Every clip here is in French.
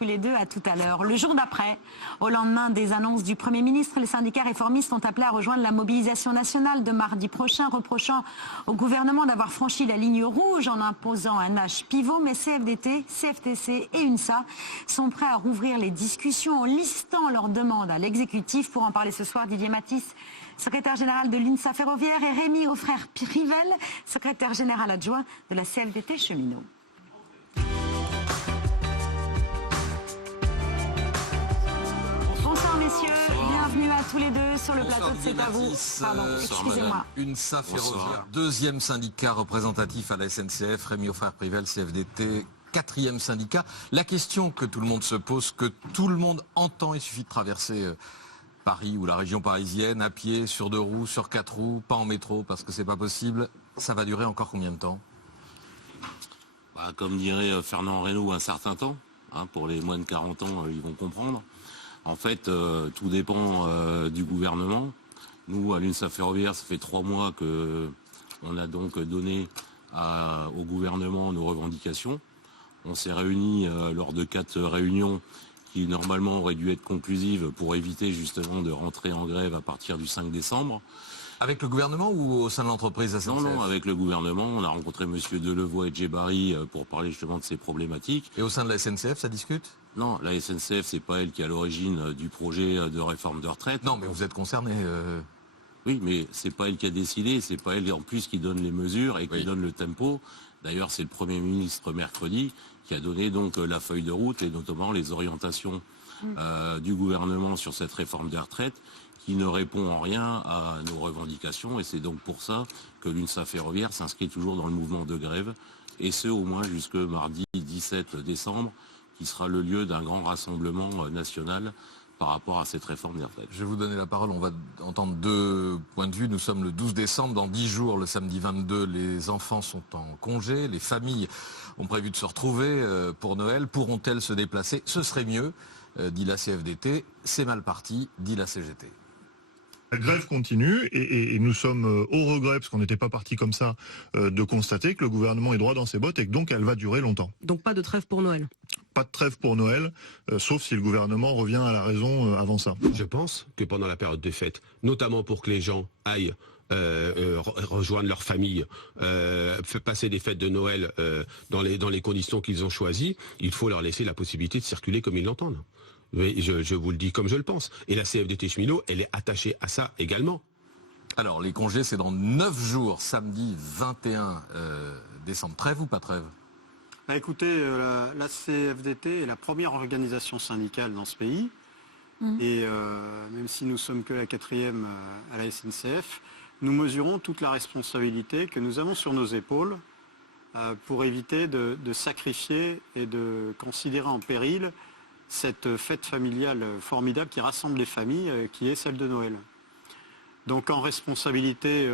tous les deux. À tout à l'heure. Le jour d'après, au lendemain des annonces du Premier ministre, les syndicats réformistes ont appelé à rejoindre la mobilisation nationale de mardi prochain, reprochant au gouvernement d'avoir franchi la ligne rouge en imposant un âge pivot. Mais CFDT, CFTC et UNSA sont prêts à rouvrir les discussions en listant leurs demandes à l'exécutif. Pour en parler ce soir, Didier Matisse, secrétaire général de l'UNSA Ferroviaire, et Rémi Auffrère-Privel, secrétaire général adjoint de la CFDT Cheminots. Bonsoir messieurs, bienvenue à tous les deux sur le plateau de C'est à vous. Pardon, excusez-moi. UNSA Ferroviaire, deuxième syndicat représentatif à la SNCF, Rémi Auffrère-Privel, CFDT, quatrième syndicat. La question que tout le monde se pose, que tout le monde entend, il suffit de traverser Paris ou la région parisienne, à pied, sur 2 roues, sur 4 roues, pas en métro parce que c'est pas possible. Ça va durer encore combien de temps? Comme dirait Fernand Reynaud, un certain temps. Pour les moins de 40 ans, ils vont comprendre. En fait, tout dépend du gouvernement. Nous, à l'UNSA Ferroviaire, ça fait 3 mois qu'on a donc donné au gouvernement nos revendications. On s'est réunis lors de 4 réunions qui normalement auraient dû être conclusives pour éviter justement de rentrer en grève à partir du 5 décembre. Avec le gouvernement ou au sein de l'entreprise SNCF? Non, avec le gouvernement. On a rencontré M. Delevoye et Djebari pour parler justement de ces problématiques. Et au sein de la SNCF, ça discute? Non, la SNCF, c'est pas elle qui est à l'origine du projet de réforme de retraite. Non, mais vous êtes concerné. Oui, mais c'est pas elle qui a décidé, c'est pas elle en plus qui donne les mesures et qui donne le tempo. D'ailleurs, c'est le Premier ministre mercredi qui a donné donc la feuille de route et notamment les orientations du gouvernement sur cette réforme des retraites qui ne répond en rien à nos revendications. Et c'est donc pour ça que l'UNSA Ferroviaire s'inscrit toujours dans le mouvement de grève, et ce au moins jusque mardi 17 décembre, qui sera le lieu d'un grand rassemblement national par rapport à cette réforme des retraites. Je vais vous donner la parole, on va entendre 2 points de vue. Nous sommes le 12 décembre, dans 10 jours, le samedi 22, les enfants sont en congé, les familles ont prévu de se retrouver pour Noël. Pourront-elles se déplacer? Ce serait mieux, dit la CFDT. C'est mal parti, dit la CGT. La grève continue et nous sommes au regret, parce qu'on n'était pas parti comme ça, de constater que le gouvernement est droit dans ses bottes et que donc elle va durer longtemps. Donc pas de trêve pour Noël? Pas de trêve pour Noël, sauf si le gouvernement revient à la raison avant ça. Je pense que pendant la période des fêtes, notamment pour que les gens aillent rejoindre leur famille, passer des fêtes de Noël dans les conditions qu'ils ont choisies, il faut leur laisser la possibilité de circuler comme ils l'entendent. Mais je vous le dis comme je le pense. Et la CFDT Cheminot, elle est attachée à ça également. Alors, les congés, c'est dans 9 jours, samedi 21 décembre. Trêve ou pas trêve? Écoutez, la CFDT est la première organisation syndicale dans ce pays. Et même si nous sommes que la 4e à la SNCF, nous mesurons toute la responsabilité que nous avons sur nos épaules pour éviter de sacrifier et de considérer en péril cette fête familiale formidable qui rassemble les familles, qui est celle de Noël. Donc en responsabilité,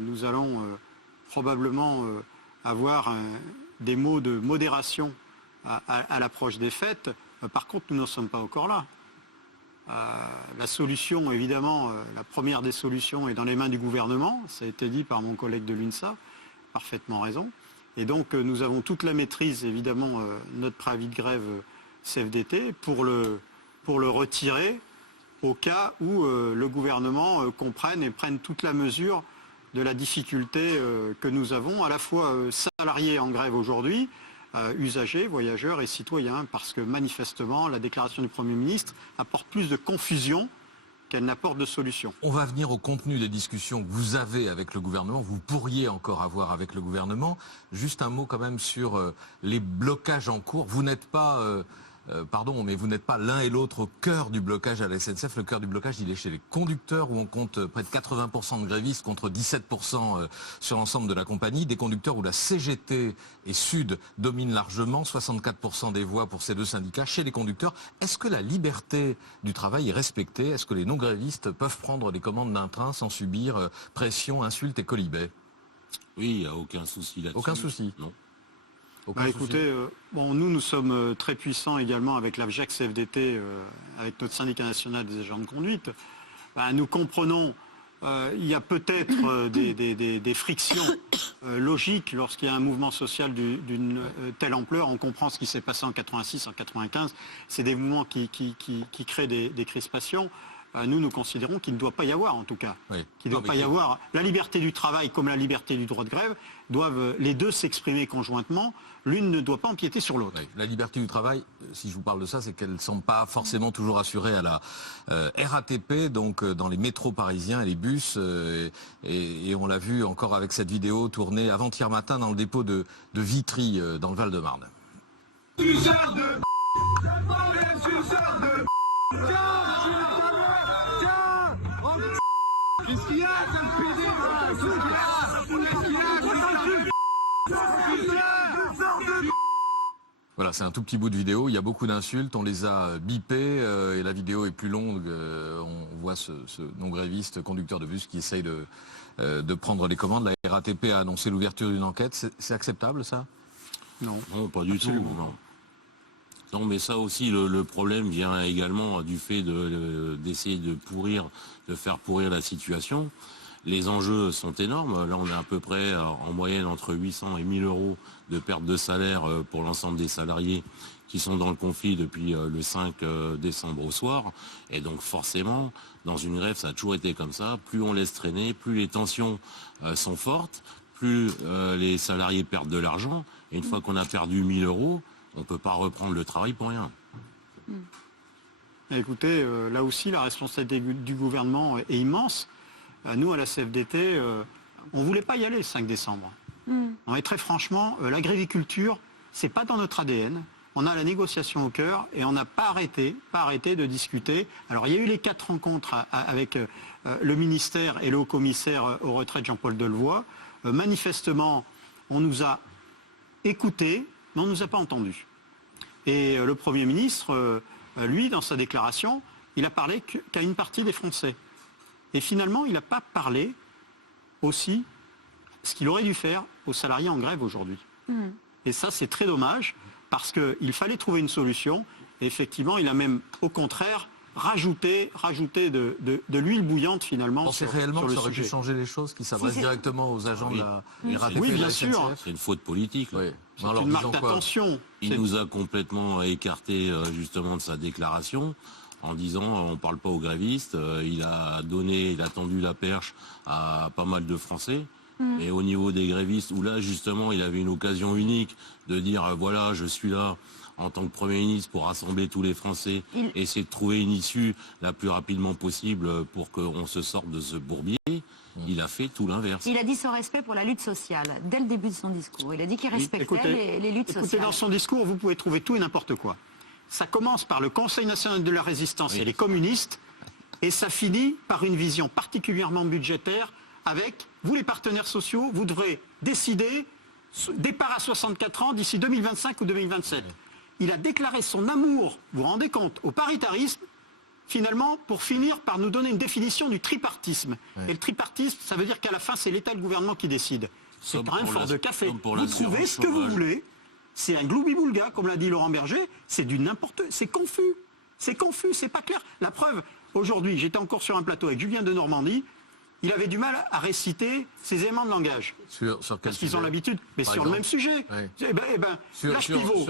nous allons probablement avoir des mots de modération à l'approche des fêtes. Par contre, nous n'en sommes pas encore là. La solution, évidemment, la première des solutions est dans les mains du gouvernement. Ça a été dit par mon collègue de l'UNSA, parfaitement raison. Et donc nous avons toute la maîtrise, évidemment, notre préavis de grève CFDT pour le retirer au cas où le gouvernement comprenne et prenne toute la mesure de la difficulté que nous avons, à la fois salariés en grève aujourd'hui, usagers, voyageurs et citoyens, parce que manifestement la déclaration du Premier ministre apporte plus de confusion qu'elle n'apporte de solution. On va venir au contenu des discussions que vous avez avec le gouvernement, vous pourriez encore avoir avec le gouvernement. Juste un mot quand même sur les blocages en cours. Vous n'êtes pas... pardon, mais vous n'êtes pas l'un et l'autre au cœur du blocage à la SNCF. Le cœur du blocage, il est chez les conducteurs, où on compte près de 80% de grévistes contre 17% sur l'ensemble de la compagnie. Des conducteurs où la CGT et Sud dominent largement, 64% des voix pour ces 2 syndicats. Chez les conducteurs, est-ce que la liberté du travail est respectée? Est-ce que les non-grévistes peuvent prendre les commandes d'un train sans subir pression, insultes et quolibets? Oui, il n'y a aucun souci là-dessus. Aucun souci? Non. Écoutez, nous sommes très puissants également avec l'AFJAC CFDT, avec notre syndicat national des agents de conduite. Nous comprenons il y a peut-être des frictions logiques lorsqu'il y a un mouvement social d'une telle ampleur. On comprend ce qui s'est passé en 86, en 95. C'est des mouvements qui créent des crispations. Nous considérons qu'il ne doit pas y avoir, en tout cas. Oui. Qu'il ne doit pas y avoir. La liberté du travail comme la liberté du droit de grève doivent les deux s'exprimer conjointement. L'une ne doit pas empiéter sur l'autre. Oui. La liberté du travail, si je vous parle de ça, c'est qu'elle ne semble pas forcément toujours assurée à la RATP, donc dans les métros parisiens et les bus. Et on l'a vu encore avec cette vidéo tournée avant-hier matin dans le dépôt de Vitry, dans le Val-de-Marne. Voilà, c'est un tout petit bout de vidéo, il y a beaucoup d'insultes, on les a bipées et la vidéo est plus longue. On voit ce non-gréviste conducteur de bus qui essaye de prendre les commandes. La RATP a annoncé l'ouverture d'une enquête. C'est acceptable, ça? Non, pas du tout. Non, mais ça aussi, le problème vient également du fait d'essayer de faire pourrir la situation. Les enjeux sont énormes. Là, on est à peu près en moyenne entre 800 et 1000 euros de perte de salaire pour l'ensemble des salariés qui sont dans le conflit depuis le 5 décembre au soir. Et donc forcément, dans une grève, ça a toujours été comme ça. Plus on laisse traîner, plus les tensions sont fortes, plus les salariés perdent de l'argent. Et une fois qu'on a perdu 1000 euros, on ne peut pas reprendre le travail pour rien. Écoutez, là aussi, la responsabilité du gouvernement est immense. Nous, à la CFDT, on ne voulait pas y aller le 5 décembre. Et très franchement, l'agriculture, ce n'est pas dans notre ADN. On a la négociation au cœur et on n'a pas arrêté de discuter. Alors, il y a eu les 4 rencontres avec le ministère et le haut-commissaire aux retraites Jean-Paul Delevoye. Manifestement, on nous a écoutés, mais on ne nous a pas entendus. Et le Premier ministre, lui, dans sa déclaration, il a parlé qu'à une partie des Français. Et finalement, il n'a pas parlé aussi ce qu'il aurait dû faire aux salariés en grève aujourd'hui. Et ça, c'est très dommage, parce qu'il fallait trouver une solution. Et effectivement, il a même, au contraire, rajouté de l'huile bouillante, finalement, Pensez sur réellement que le ça aurait pu sujet. changer les choses, qui s'adressent directement aux agents de la RATP Oui, et de bien la sûr. SNCF? C'est une faute politique. Oui. C'est Alors, une marque disons quoi? d'attention. Il nous a complètement écarté justement de sa déclaration en disant on ne parle pas aux grévistes. Il a tendu la perche à pas mal de Français. Et au niveau des grévistes, où là justement il avait une occasion unique de dire voilà, je suis là en tant que Premier ministre pour rassembler tous les Français, essayer de trouver une issue la plus rapidement possible pour qu'on se sorte de ce bourbier. Il a fait tout l'inverse. Il a dit son respect pour la lutte sociale dès le début de son discours. Il a dit qu'il respectait les luttes sociales. Dans son discours, vous pouvez trouver tout et n'importe quoi. Ça commence par le Conseil national de la résistance et les communistes, et ça finit par une vision particulièrement budgétaire avec, vous les partenaires sociaux, vous devrez décider départ à 64 ans d'ici 2025 ou 2027. Il a déclaré son amour, vous vous rendez compte, au paritarisme, finalement, pour finir par nous donner une définition du tripartisme. Et le tripartisme, ça veut dire qu'à la fin, c'est l'État et le gouvernement qui décident. C'est quand même fort de café. Vous trouvez ce que vous voulez. C'est un gloubi-boulga, comme l'a dit Laurent Berger. C'est du n'importe... C'est confus. C'est confus, c'est pas clair. La preuve, aujourd'hui, j'étais encore sur un plateau avec Julien de Normandie. Il avait du mal à réciter ses éléments de langage. Sur quel Parce qu'ils sujet, ont l'habitude. Mais par sur exemple le même sujet. Oui. L'âge pivot.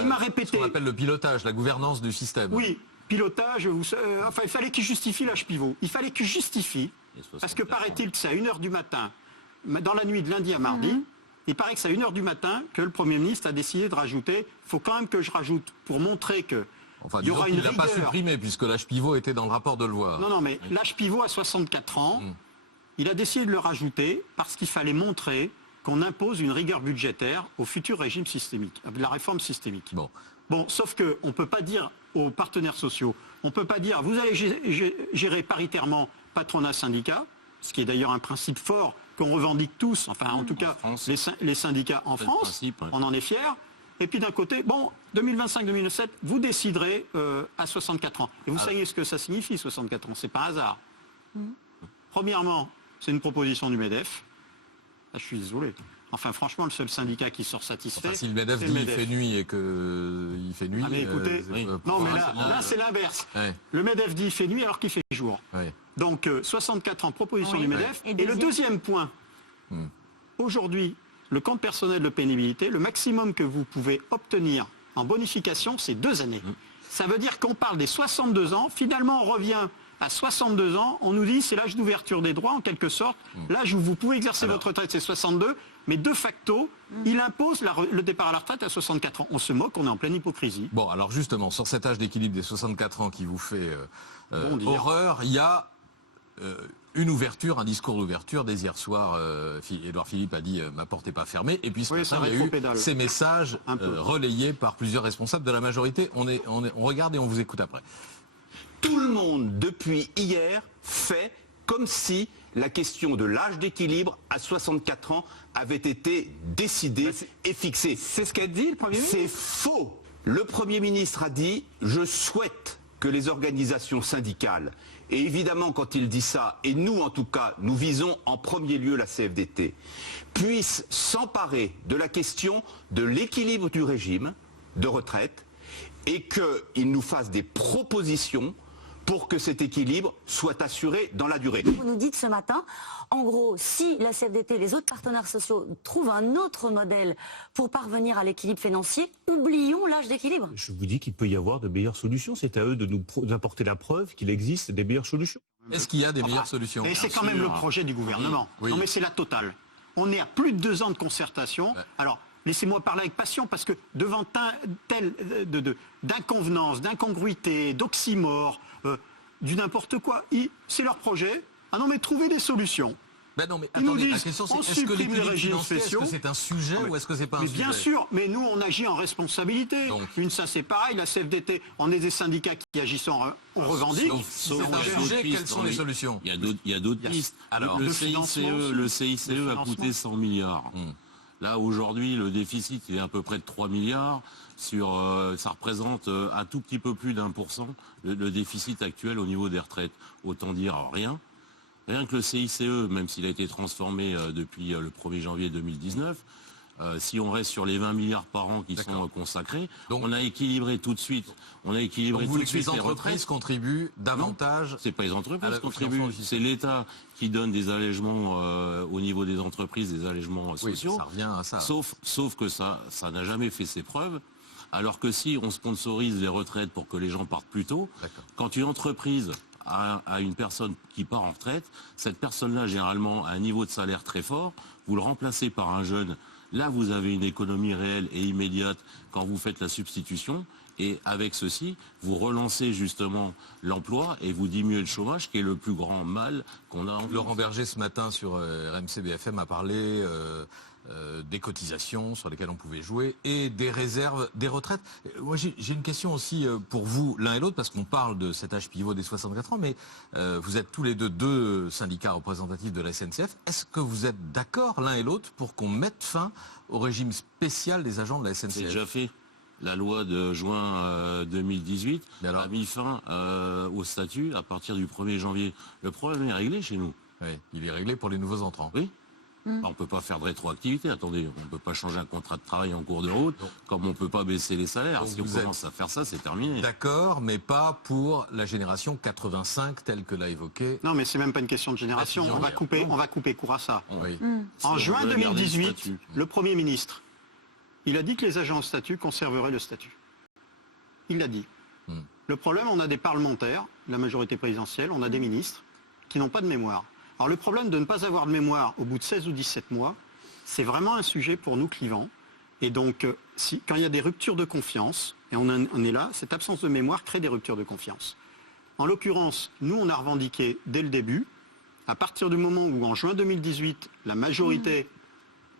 Il m'a répété. Ce qu'on appelle le pilotage, la gouvernance du système. Oui, pilotage. Il fallait qu'il justifie l'âge pivot. Il fallait qu'il justifie. Parce que paraît-il que c'est à 1h du matin, dans la nuit de lundi à mardi, il paraît que c'est à 1h du matin que le Premier ministre a décidé de rajouter. Il faut quand même que je rajoute pour montrer que... Enfin, il y aura une il n'a pas rigueur. supprimé, puisque l'âge pivot était dans le rapport de Delevoye. Non, mais l'âge pivot à 64 ans, il a décidé de le rajouter parce qu'il fallait montrer qu'on impose une rigueur budgétaire au futur régime systémique, de la réforme systémique. Bon, sauf qu'on ne peut pas dire aux partenaires sociaux, on ne peut pas dire vous allez gérer paritairement patronat-syndicat, ce qui est d'ailleurs un principe fort qu'on revendique tous, enfin en tout cas les syndicats en France, principe, ouais. on en est fiers. Et puis d'un côté, bon, 2025-2027, vous déciderez à 64 ans. Et vous savez ce que ça signifie, 64 ans, c'est pas un hasard. Premièrement, c'est une proposition du MEDEF. Là, je suis désolé. Enfin, franchement, le seul syndicat qui sort satisfait, Enfin, si le MEDEF c'est dit le il MEDEF. fait nuit et qu'il fait nuit... Ah, mais écoutez, non, mais là c'est l'inverse. Ouais. Le MEDEF dit il fait nuit alors qu'il fait jour. Ouais. Donc 64 ans, proposition Oui. du MEDEF. Et Et le deuxième point, Hmm. aujourd'hui, le compte personnel de pénibilité, le maximum que vous pouvez obtenir en bonification, c'est 2 années. Ça veut dire qu'on parle des 62 ans, finalement on revient à 62 ans, on nous dit c'est l'âge d'ouverture des droits en quelque sorte, l'âge où vous pouvez exercer votre retraite c'est 62, mais de facto, il impose le départ à la retraite à 64 ans. On se moque, on est en pleine hypocrisie. Bon, alors justement, sur cet âge d'équilibre des 64 ans qui vous fait Bondir. horreur, il y a une ouverture, un discours d'ouverture dès hier soir. Édouard Philippe a dit ma porte n'est pas fermée. Et puis ce Oui, matin, ça il y a eu rétropédale. ces messages Un peu. relayés par plusieurs responsables de la majorité. On regarde et on vous écoute après. Tout le monde, depuis hier, fait comme si la question de l'âge d'équilibre à 64 ans avait été décidée et fixée. C'est ce qu'a dit le Premier ministre. C'est faux. Le Premier ministre a dit « Je souhaite que les organisations syndicales, et évidemment quand il dit ça, et nous en tout cas, nous visons en premier lieu la CFDT, puissent s'emparer de la question de l'équilibre du régime de retraite et qu'ils nous fassent des propositions pour que cet équilibre soit assuré dans la durée. » Vous nous dites ce matin, en gros, si la CFDT et les autres partenaires sociaux trouvent un autre modèle pour parvenir à l'équilibre financier, oublions l'âge d'équilibre. Je vous dis qu'il peut y avoir de meilleures solutions. C'est à eux de nous d'apporter la preuve qu'il existe des meilleures solutions. Est-ce qu'il y a des meilleures solutions? Et c'est quand même le projet du gouvernement. Oui. Non mais c'est la totale. On est à plus de 2 ans de concertation. Ouais. Alors, laissez-moi parler avec passion, parce que devant tel d'inconvenance, d'incongruité, d'oxymore, du n'importe quoi, c'est leur projet. Ah non mais trouvez des solutions. Ben non, mais Ils nous attendez, la disent, question on c'est est-ce que supprime les l'équilibre régimes financier, est-ce spéciaux. que c'est un sujet ou est-ce que c'est pas un Mais sujet? bien sûr, mais nous on agit en responsabilité. Donc. Ça c'est pareil, la CFDT, on est des syndicats qui agissent on revendique. C'est un il y a d'autres sujet, pistes, quelles sont les solutions? Il y a d'autres pistes. Alors, le le CICE, financement aussi. le CICE Le a financement. coûté 100 milliards. Là, aujourd'hui, le déficit est à peu près de 3 milliards. Ça représente un tout petit peu plus d'1% le déficit actuel au niveau des retraites. Autant dire rien. Rien que le CICE, même s'il a été transformé depuis le 1er janvier 2019, si on reste sur les 20 milliards par an qui sont consacrés, Donc- on a équilibré tout de suite. On a équilibré Donc vous tout voulez de que les suite les entreprises retraites. contribuent davantage? C'est pas les À entreprises la- qui au contribuent, financement du c'est l'État qui donne des allègements au niveau des entreprises, des allègements Oui, sociaux. ça revient à ça. Sauf que ça n'a jamais fait ses preuves. Alors que si on sponsorise les retraites pour que les gens partent plus tôt, D'accord. quand une entreprise a une personne qui part en retraite, cette personne-là, généralement, a un niveau de salaire très fort, vous le remplacez par un jeune, là vous avez une économie réelle et immédiate quand vous faites la substitution, et avec ceci, vous relancez justement l'emploi et vous diminuez le chômage, qui est le plus grand mal qu'on a en Laurent Berger, ce matin, sur RMC BFM, a parlé des cotisations sur lesquelles on pouvait jouer et des réserves des retraites. Moi, j'ai une question aussi pour vous, l'un et l'autre, parce qu'on parle de cet âge pivot des 64 ans, mais vous êtes tous les deux syndicats représentatifs de la SNCF. Est-ce que vous êtes d'accord, l'un et l'autre, pour qu'on mette fin au régime spécial des agents de la C'est SNCF? déjà fait. La loi de juin 2018 Mais alors a mis fin au statut à partir du 1er janvier. Le problème est réglé chez nous. Oui, il est réglé pour les nouveaux entrants. Oui. On ne peut pas faire de rétroactivité. Attendez, on ne peut pas changer un contrat de travail en cours de route, comme on ne peut pas baisser les salaires. Donc Si on vous commence à faire ça, c'est terminé. D'accord, mais pas pour la génération 85 telle que l'a évoqué. Non mais c'est même pas une question de génération. Ah, On va couper court à ça. Oui. En Si on juin veut garder le 2018, statut. le Premier ministre, il a dit que les agents au statut conserveraient le statut. Il l'a dit. Le problème, on a des parlementaires, la majorité présidentielle, on a des ministres qui n'ont pas de mémoire. Alors le problème de ne pas avoir de mémoire au bout de 16 ou 17 mois, c'est vraiment un sujet pour nous clivant. Et donc, quand il y a des ruptures de confiance, et on est là, cette absence de mémoire crée des ruptures de confiance. En l'occurrence, nous, on a revendiqué dès le début, à partir du moment où, en juin 2018, la majorité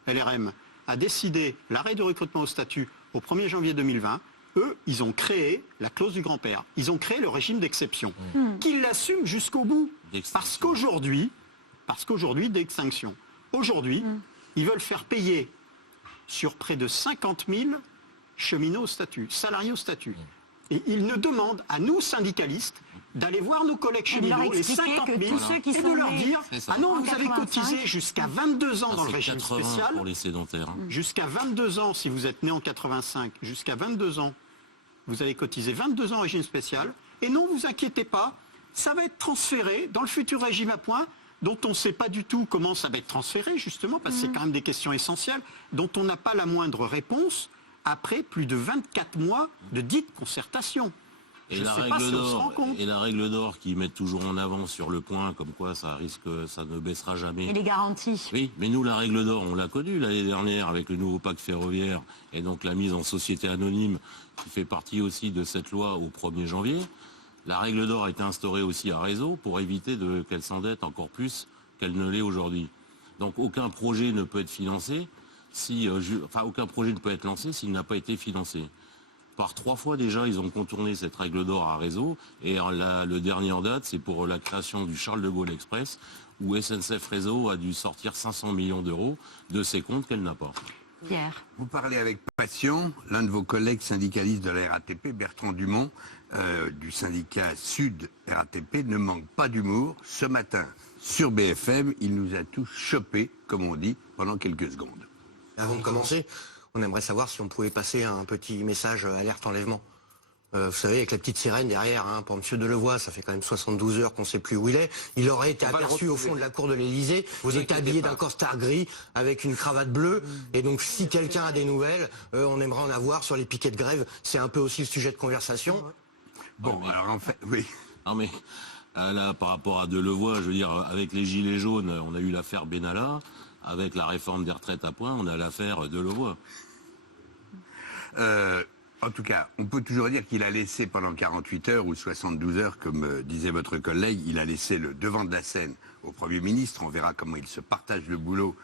LRM a décidé l'arrêt du recrutement au statut au 1er janvier 2020, eux, ils ont créé la clause du grand-père. Ils ont créé le régime d'exception, qu'ils l'assument jusqu'au bout. D'extinction. Parce qu'aujourd'hui, d'extinction. Aujourd'hui, ils veulent faire payer sur près de 50 000 cheminots au statut, salariés au statut. Et ils nous demandent, à nous syndicalistes, d'aller voir nos collègues Et de leur cheminots, les expliquer 50 que 000, tous ceux qui et de sont leur nés dire C'est ça. ah non, en vous avez 85, cotisé jusqu'à 22 ans Ça, dans le c'est régime 80 spécial. pour les sédentaires. Jusqu'à 22 ans, si vous êtes né en 85, jusqu'à 22 ans, vous avez cotisé 22 ans au régime spécial. Et non, vous inquiétez pas, ça va être transféré dans le futur régime à points, dont on ne sait pas du tout comment ça va être transféré, justement, parce que c'est quand même des questions essentielles, dont on n'a pas la moindre réponse après plus de 24 mois de dite concertation. Et Je la, sais pas règle si on se rend d'or, compte. et la règle d'or qu'ils mettent toujours en avant sur le point, comme quoi ça ne baissera jamais. Et les garanties. Oui, mais nous, la règle d'or, on l'a connue l'année dernière avec le nouveau pacte ferroviaire et donc la mise en société anonyme qui fait partie aussi de cette loi au 1er janvier. La règle d'or a été instaurée aussi à Réseau pour éviter qu'elle s'endette encore plus qu'elle ne l'est aujourd'hui. Donc aucun projet ne peut être financé aucun projet ne peut être lancé s'il n'a pas été financé. Par 3 fois déjà, ils ont contourné cette règle d'or à Réseau. Et le dernier en date, c'est pour la création du Charles de Gaulle Express, où SNCF Réseau a dû sortir 500 millions d'euros de ses comptes qu'elle n'a pas. Pierre. Vous parlez avec passion. L'un de vos collègues syndicalistes de la RATP, Bertrand Dumont, du syndicat Sud RATP, ne manque pas d'humour. Ce matin, sur BFM, il nous a tous chopés, comme on dit, pendant quelques secondes. Avant de commencer, on aimerait savoir si on pouvait passer un petit message alerte enlèvement. Vous savez, avec la petite sirène derrière, pour M. Delevoye, ça fait quand même 72 heures qu'on ne sait plus où il est. Il aurait été aperçu au fond de la cour de l'Élysée. Vous êtes habillé d'un costard gris avec une cravate bleue. Et donc, si quelqu'un a des nouvelles, on aimerait en avoir sur les piquets de grève. C'est un peu aussi le sujet de conversation. Bon, alors en fait, oui. Non mais là, par rapport à Delevoye, je veux dire, avec les Gilets jaunes, on a eu l'affaire Benalla. Avec la réforme des retraites à points, on a l'affaire Delevoye. En tout cas, on peut toujours dire qu'il a laissé pendant 48 heures ou 72 heures, comme disait votre collègue, il a laissé le devant de la scène au Premier ministre. On verra comment il se partage le boulot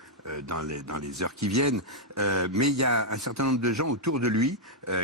dans les heures qui viennent. Mais il y a un certain nombre de gens autour de lui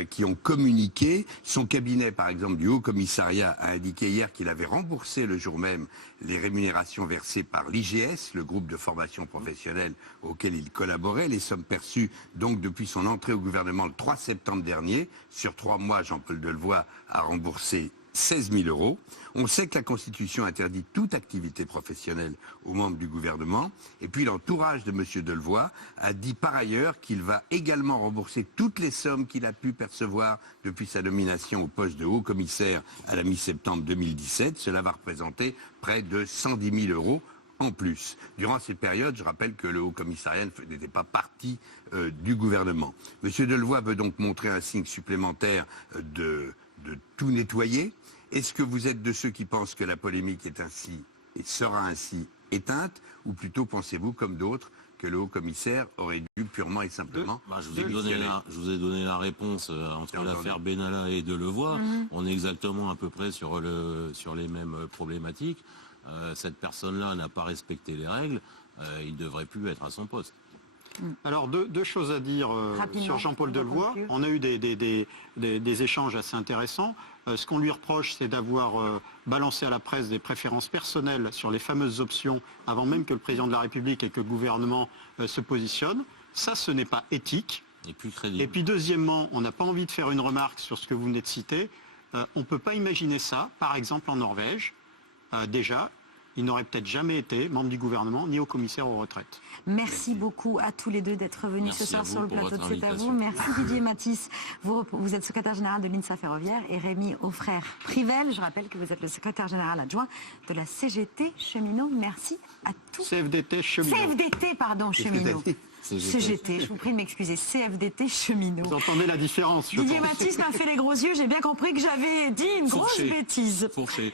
qui ont communiqué. Son cabinet, par exemple, du Haut Commissariat, a indiqué hier qu'il avait remboursé le jour même les rémunérations versées par l'IGS, le groupe de formation professionnelle auquel il collaborait. Les sommes perçues donc depuis son entrée au gouvernement le 3 septembre dernier. Sur 3 mois, Jean-Paul Delevoye a remboursé 16 000 euros. On sait que la Constitution interdit toute activité professionnelle aux membres du gouvernement. Et puis l'entourage de M. Delevoye a dit par ailleurs qu'il va également rembourser toutes les sommes qu'il a pu percevoir depuis sa nomination au poste de haut commissaire à la mi-septembre 2017. Cela va représenter près de 110 000 euros en plus. Durant cette période, je rappelle que le haut commissariat n'était pas partie du gouvernement. M. Delevoye veut donc montrer un signe supplémentaire de tout nettoyer. Est-ce que vous êtes de ceux qui pensent que la polémique est ainsi et sera ainsi éteinte, ou plutôt pensez-vous, comme d'autres, que le haut-commissaire aurait dû purement et simplement... Je vous ai donné la réponse entre l'affaire Benalla et Delevoye. On est exactement à peu près sur les mêmes problématiques. Cette personne-là n'a pas respecté les règles. Il ne devrait plus être à son poste. Alors, deux choses à dire sur Jean-Paul Delevoye. On a eu des échanges assez intéressants. Ce qu'on lui reproche, c'est d'avoir balancé à la presse des préférences personnelles sur les fameuses options avant même que le président de la République et que le gouvernement se positionnent. Ça, ce n'est pas éthique. Et plus crédible. Et puis, deuxièmement, on n'a pas envie de faire une remarque sur ce que vous venez de citer. On ne peut pas imaginer ça, par exemple, en Norvège. Déjà, il n'aurait peut-être jamais été membre du gouvernement ni haut commissaire aux retraites. Merci beaucoup à tous les deux d'être venus ce soir sur le plateau de C'est à vous. Merci Didier Matisse. Vous êtes secrétaire général de l'INSA Ferroviaire et Rémi Auffrère-Privel. Je rappelle que vous êtes le secrétaire général adjoint de la CGT Cheminot. Merci à tous. CFDT Cheminot. CFDT, pardon, Cheminot. CGT, je vous prie de m'excuser. CFDT Cheminot. Vous entendez la différence, je Didier pense. Matisse m'a fait les gros yeux. J'ai bien compris que j'avais dit une grosse bêtise. Fourché.